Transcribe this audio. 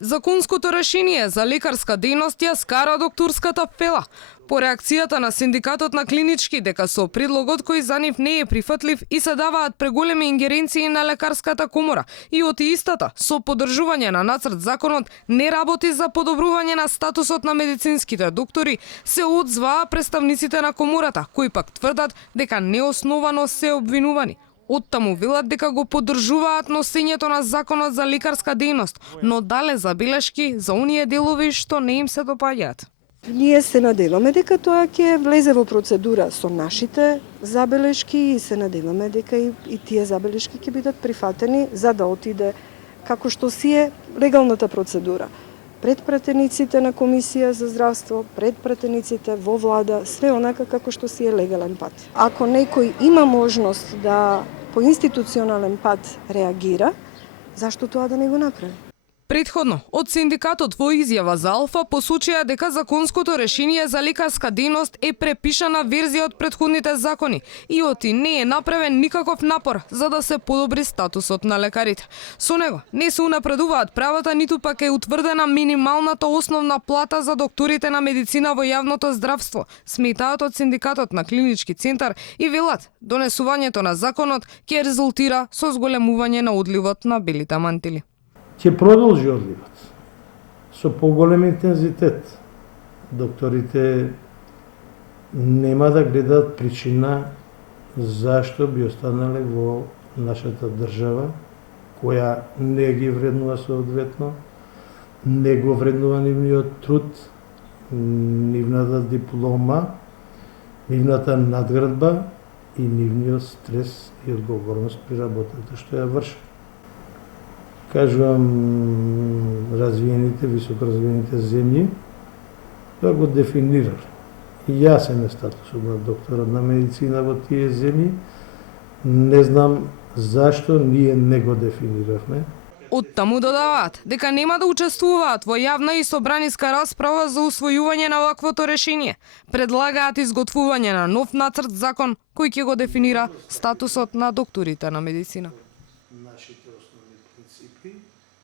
Законското решение за лекарска дејност ја скара докторската фела. По реакцијата на синдикатот на клинички дека со предлогот кој за нив не е прифатлив и се даваат преголеми ингеренции на лекарската комора и од истата со поддржување на нацрт законот не работи за подобрување на статусот на медицинските доктори, се одзваа представниците на комората, кои пак тврдат дека неосновано се обвинувани. Оттаму велат дека го поддржуваат носењето на законот за лекарска дејност, но дале забелешки за оние делови што не им се допаѓаат. Ние се надеваме дека тоа ќе влезе во процедура со нашите забелешки и се надеваме дека и тие забелешки ќе бидат прифатени за да отиде како што си е легалната процедура. Пред пратениците на Комисија за здравство, пред пратениците во влада, све онака како што си е легален пат. Ако некој има можност да по институционален пат реагира, зашто тоа да не го направи? Претходно, од синдикатот во изјава за Алфа посочија дека законското решение за лекарска дејност е препишана верзија од претходните закони и оти не е направен никаков напор за да се подобри статусот на лекарите. Со него не се унапредуваат правата, ниту пак е утврдена минималната основна плата за докторите на медицина во јавното здравство, сметаат од синдикатот на клинички центар и велат донесувањето на законот ќе резултира со зголемување на одливот на белите мантили. Ќе продолжи одливот со поголем интензитет. Докторите нема да гледаат причина зашто би останале во нашата држава, која не ги вреднува соодветно, не го вреднува нивниот труд, нивната диплома, нивната надградба и нивниот стрес и одговорност при работата што ја вршат. Кажувам развиените, високоразвиените земји, тоа го дефинирале. Јасен е статусот на докторот на медицина во тие земји. Не знам зашто ние не го дефиниравме. Оттаму додаваат дека нема да учествуваат во јавна и собраниска расправа за усвојување на ваквото решение. Предлагаат изготвување на нов нацрт закон кој ќе го дефинира статусот на докторите на медицина.